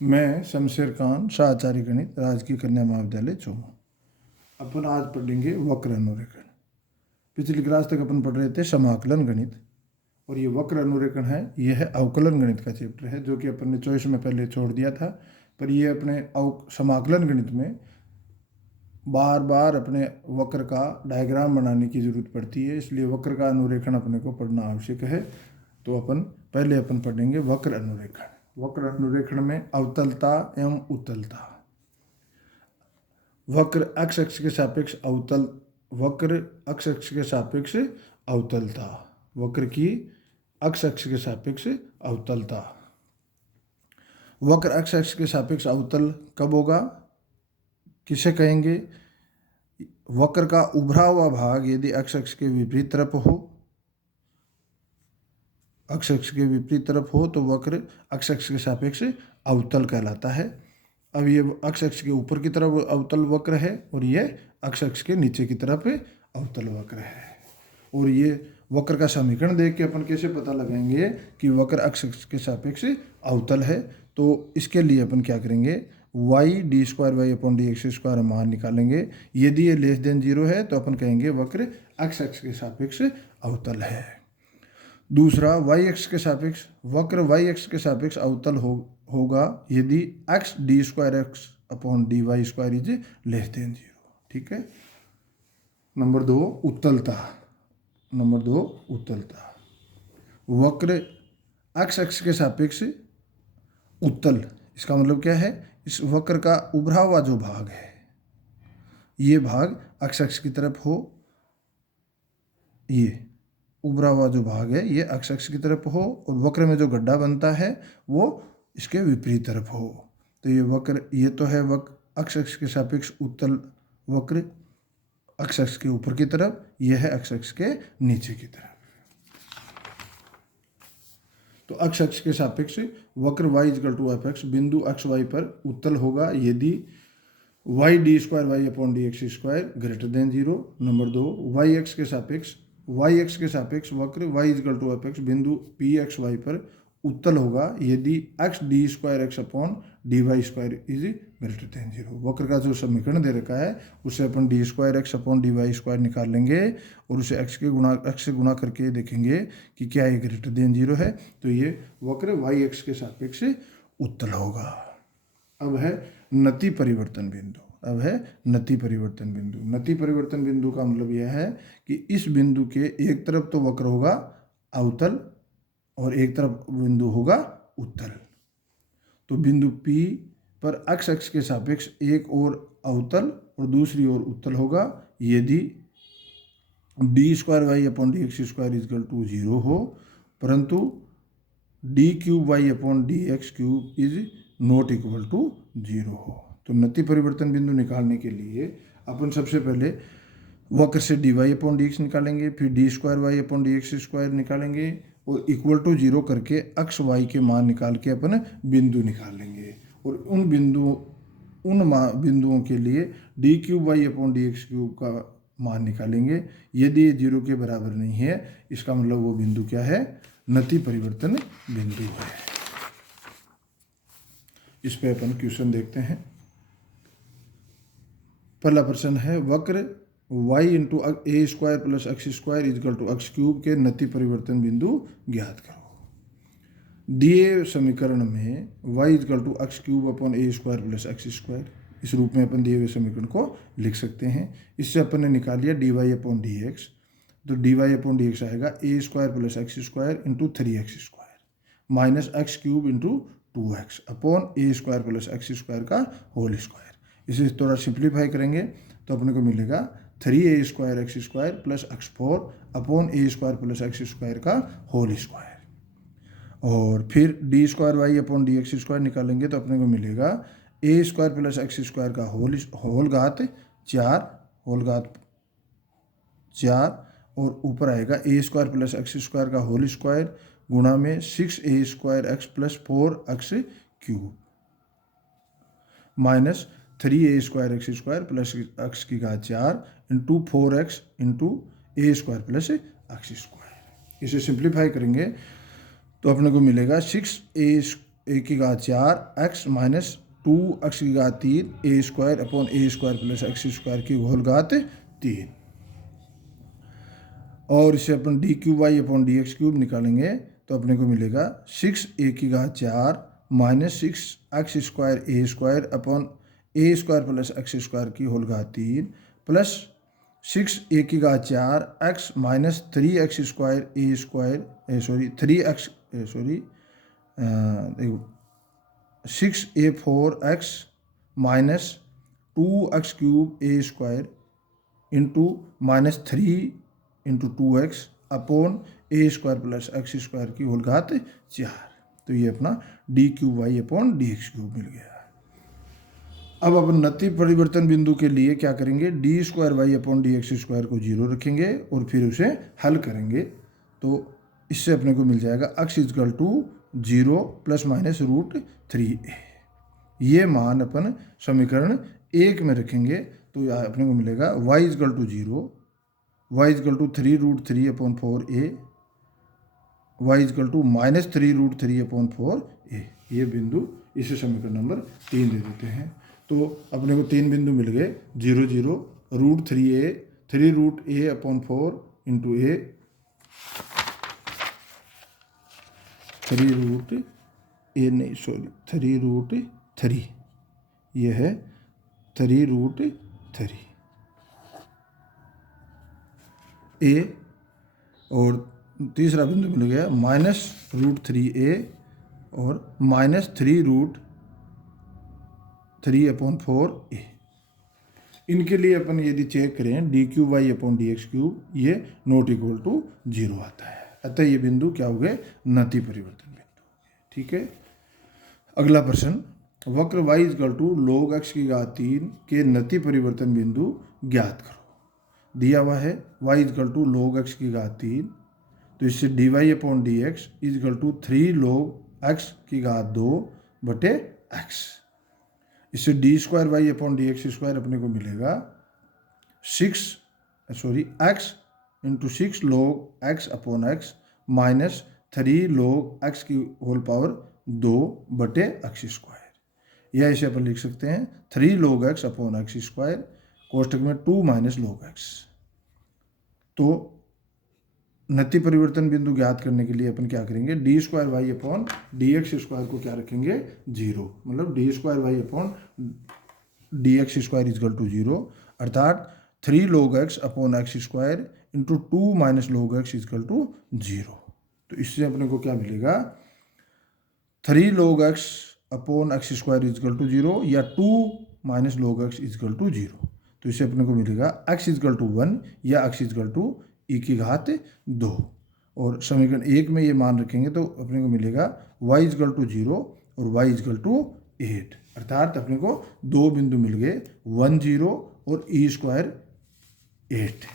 मैं शमशेर खान शाहचारी गणित राजकीय कन्या महाविद्यालय चोमू। अपन आज पढ़ेंगे वक्र अनुरेखण। पिछली क्लास तक अपन पढ़ रहे थे समाकलन गणित, और ये वक्र अनुरेखण है, ये है अवकलन गणित का चैप्टर है, जो कि अपन ने चॉइस में पहले छोड़ दिया था। पर ये अपने समाकलन गणित में बार बार अपने वक्र का डायग्राम बनाने की जरूरत पड़ती है, इसलिए वक्र का अनुरेखण अपने को पढ़ना आवश्यक है। तो अपन पढ़ेंगे वक्र अनुरेखण। वक्र अनुरेखण में अवतलता एवं उत्तलता। वक्र अक्ष अक्ष के सापेक्ष अवतल वक्र अक्ष अक्ष के सापेक्ष अवतलता। वक्र की अक्ष अक्ष के सापेक्ष अवतलता। वक्र अक्ष अक्ष के सापेक्ष अवतल कब होगा, किसे कहेंगे? वक्र का उभरा हुआ भाग यदि अक्ष अक्ष के विपरीत तरफ हो, अक्ष अक्ष के विपरीत तरफ हो तो वक्र अक्ष अक्ष के सापेक्ष अवतल कहलाता है। अब ये अक्ष अक्ष के ऊपर की तरफ अवतल वक्र है और ये अक्ष अक्ष के नीचे की तरफ अवतल वक्र है। और ये वक्र का समीकरण देख के अपन कैसे पता लगाएंगे कि वक्र अक्ष अक्ष के सापेक्ष अवतल है? तो इसके लिए अपन क्या करेंगे, y d square y upon d x square मान निकालेंगे। यदि ये लेस देन जीरो है तो अपन कहेंगे वक्र अक्ष अक्ष के सापेक्ष अवतल है। दूसरा, वाई एक्स के सापेक्ष वक्र वाई एक्स के सापेक्ष अवतल होगा यदि x d square x upon d y square is less than zero. ठीक है। नंबर दो, उत्तलता। वक्र एक्स अक्ष के सापेक्ष उत्तल, इसका मतलब क्या है? इस वक्र का उभरा हुआ जो भाग है, ये भाग अक्ष अक्ष की तरफ हो, ये उभरा हुआ जो भाग है ये अक्ष अक्ष की तरफ हो, और वक्र में जो गड्ढा बनता है वो इसके विपरीत तरफ हो। तो ये वक्र, ये तो है वक्र अक्ष अक्ष के सापेक्ष उत्तल वक्र अक्ष अक्ष के ऊपर की तरफ, यह है अक्ष अक्ष के नीचे की तरफ। तो अक्ष अक्ष के सापेक्ष वक्र y equal to f x बिंदु अक्ष y पर उत्तल होगा यदि y d square y upon d x square greater than zero. Number दो, वाई एक्स के सापेक्ष वक्र y equal to f x बिंदु पी एक्स वाई पर उत्तल होगा यदि x d square x upon d y square is greater than zero. वक्र का जो समीकरण दे रखा है उसे अपन d square x upon d y square निकाल लेंगे और उसे एक्स से गुणा करके देखेंगे कि क्या ये ग्रेटर देन जीरो है। तो ये वक्र वाई एक्स के सापेक्ष उत्तल होगा। अब है नति परिवर्तन बिंदु। नति परिवर्तन बिंदु का मतलब यह है कि इस बिंदु के एक तरफ तो वक्र होगा अवतल और एक तरफ बिंदु होगा उत्तल। तो बिंदु P पर अक्ष अक्ष के सापेक्ष एक और अवतल और दूसरी ओर उत्तल होगा यदि d square y upon d x square equal to zero हो, परंतु d cube y upon d x cube is not equal to zero हो। तो नति परिवर्तन बिंदु निकालने के लिए अपन सबसे पहले वक्र से d y upon d x निकालेंगे, फिर d square y upon d x square निकालेंगे और इक्वल टू जीरो करके अक्ष वाई के मान निकाल के अपन बिंदु निकाल लेंगे। और उन बिंदुओं के लिए d cube y upon d x cube का मान निकालेंगे। यदि ये जीरो के बराबर नहीं है, इसका मतलब वो बिंदु क्या है? नति परिवर्तन बिंदु है। इस पे अपन क्वेश्चन देखते हैं। पहला प्रश्न है, वक्र y into a square plus x square equal to x cube के नति परिवर्तन बिंदु ज्ञात करो। दिए समीकरण में y equal to x cube upon a square plus x square, इस रूप में अपन दिए हुए समीकरण को लिख सकते हैं। इससे अपन ने निकाल लिया d y upon d x. तो d y upon d x आएगा a square plus x square into 3x square minus x cube into 2x upon a square plus x square का होल स्क्वायर। इसे थोड़ा simplify करेंगे तो अपने को मिलेगा 3a square x square plus x four upon a square plus x square का whole square. और फिर d square y upon d x square निकालेंगे तो अपने को मिलेगा ए स्क्वायर प्लस एक्स स्क्वायर का होल घात चार और ऊपर आएगा a square plus x square का होल स्क्वायर गुणा में 6a square x plus 4x cube minus 3a square x square plus x की घात 4 into 4x into a square plus x square. इसे सिंप्लीफाई करेंगे तो अपने को मिलेगा 6a ए की घात 4 एक्स माइनस 2 एक्स की घात 3 a square upon a square plus x square की होल घात 3। और इसे अपन d cube y upon d x cube निकालेंगे तो अपने को मिलेगा 6 ए की घात 4 minus 6 x square a square upon a square plus x square की होल घात 3 प्लस 6 ए की घात 4 x minus 3 x square a square sorry 3 x sorry देखो 6a4x minus 2x cube a square into minus 3 into 2x upon a square plus x square की whole घात 4। तो ये अपना d cube y upon d x cube मिल गया। अब अपन नति परिवर्तन बिंदु के लिए क्या करेंगे, d square y upon d x square को 0 रखेंगे और फिर उसे हल करेंगे। तो इससे अपने को मिल जाएगा x equal to 0 plus minus root 3a। ये मान अपन समीकरण 1 में रखेंगे तो अपने को मिलेगा y equal to 0, y equal to 3 root 3 upon 4a, y equal to minus 3 root 3 upon 4a। ये बिंदु इसे समीकरण नंबर 3 दे देते हैं। तो अपने को 3 बिंदु मिल गए 0 0 root 3a 3 root a upon 4 into a 3 root a नहीं सॉरी 3 रूट 3, ये है 3 रूट 3 ए। और तीसरा बिंदु मिल गया माइनस रूट 3a और माइनस 3 रूट 3 अपॉन 4a। इनके लिए अपन यदि चेक करें d cube y upon d x cube ये नॉट इक्वल टू 0 आता है। अतः ये बिंदु क्या हो गए, नति परिवर्तन बिंदु। ठीक है, अगला प्रश्न, वक्र y equal to log x की घात 3 के नति परिवर्तन बिंदु ज्ञात करो। दिया हुआ है y equal to log x की घात 3, तो इससे dy upon d x equal to 3 log x की घात 2 बटे x। इससे d square y upon d x square अपने को मिलेगा x into 6 log x upon x minus 3 log x की होल पावर 2 बटे एक्स स्क्वायर। या इसे अपन लिख सकते हैं 3 log x upon x square कोष्टक में 2 माइनस log x। तो नति परिवर्तन बिंदु ज्ञात करने के लिए अपन क्या करेंगे, d square y upon d x square को क्या रखेंगे 0, मतलब d square y upon d x square equal to 0, अर्थात 3 log x upon x square into 2 minus log x equal to 0। तो इससे अपने को क्या मिलेगा 3 log x upon x square equal to 0 या 2 minus log x equal to 0। तो इससे अपने को मिलेगा x इजकल टू 1 या x इजकल टू e की घात 2। और समीकरण 1 में ये मान रखेंगे तो अपने को मिलेगा y इजकल टू 0 और y इजकल टू 8, अर्थात अपने को 2 बिंदु मिल गए 1 0 और e स्क्वायर 8।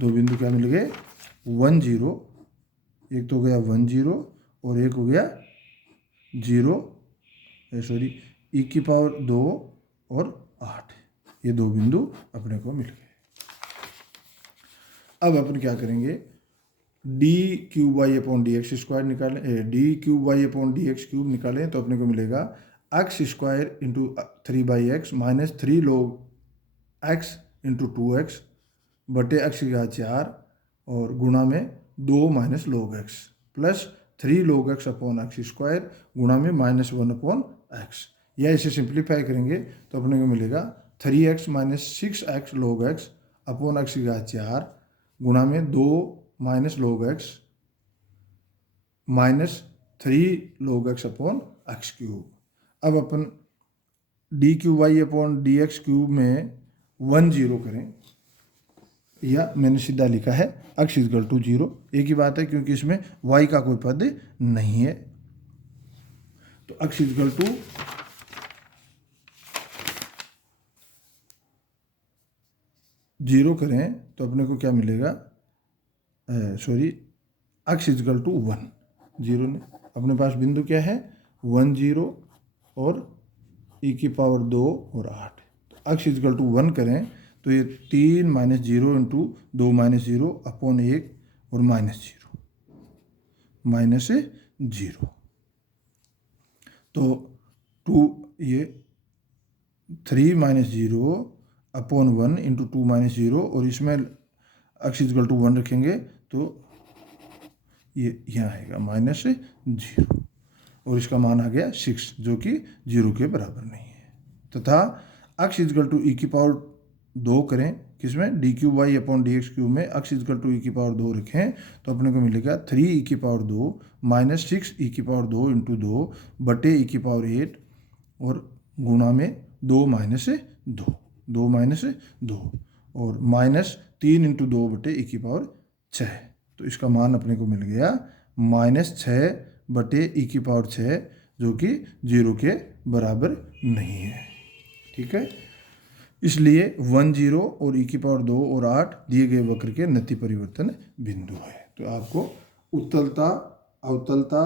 2 बिंदु क्या मिल गए 1 0, एक तो हो गया 1 0 और एक हो गया 0 सॉरी e की पावर 2 और 8। ये 2 बिंदु अपने को मिल गए। अब अपन क्या करेंगे, d cube y upon d x square निकालें, d cube y upon d x cube निकालें तो अपने को मिलेगा x square into 3/x minus 3 log x into 2x बटे एक्स की घात 4 और गुणा में 2 minus log x plus 3 log x upon x square गुणा में माइनस 1 अपॉन x। या इसे सिंप्लीफाई करेंगे तो अपने को मिलेगा 3x minus 6x log x upon x की घात 4 गुणा में 2 minus log x minus 3 log x upon x cube. अब अपन d cube y upon d x cube में 1 0 करें, या मैंने सीधा लिखा है x इजकल टू 0। एक ही बात है क्योंकि इसमें y का कोई पद नहीं है। तो x इजकल टू 0 करें तो अपने को क्या मिलेगा, सॉरी x इजकल टू 1 0 ने अपने पास बिंदु क्या है 1 0 और e की पावर 2 और 8। तो x इजकल टू 1 करें तो ये 3 माइनस 0 इंटू 2 माइनस 0 अपॉन 1 और माइनस 0 माइनस 0। तो 2 ये 3 माइनस 0 अपॉन 1 इंटू 2 माइनस 0, और इसमें x इजकल टू 1 रखेंगे तो ये यहाँ आएगा -0, और इसका मान आ गया 6 जो कि 0 के बराबर नहीं है। तथा x इजकल टू ई की पावर 2 करें किसमें d cube y upon d x cube में x इजकल टू ई की पावर 2 रखें तो अपने को मिलेगा 3 ई की पावर 2 माइनस 6 ई की पावर 2 इंटू 2 बटे ई की पावर 8 और गुणा में 2 माइनस 2 और -3 इंटू 2 बटे ई की पावर 6। तो इसका मान अपने को मिल गया -6 बटे ई की पावर 6 जो कि 0 के बराबर नहीं है। ठीक है, इसलिए 1 0 और ई की पावर 2 और 8 दिए गए वक्र के नति परिवर्तन बिंदु है। तो आपको उत्तलता, अवतलता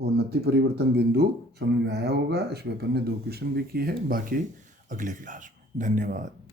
और नति परिवर्तन बिंदु समझ में आया होगा। इस पेपर ने 2 क्वेश्चन भी किए हैं, बाकी अगले क्लास में। धन्यवाद।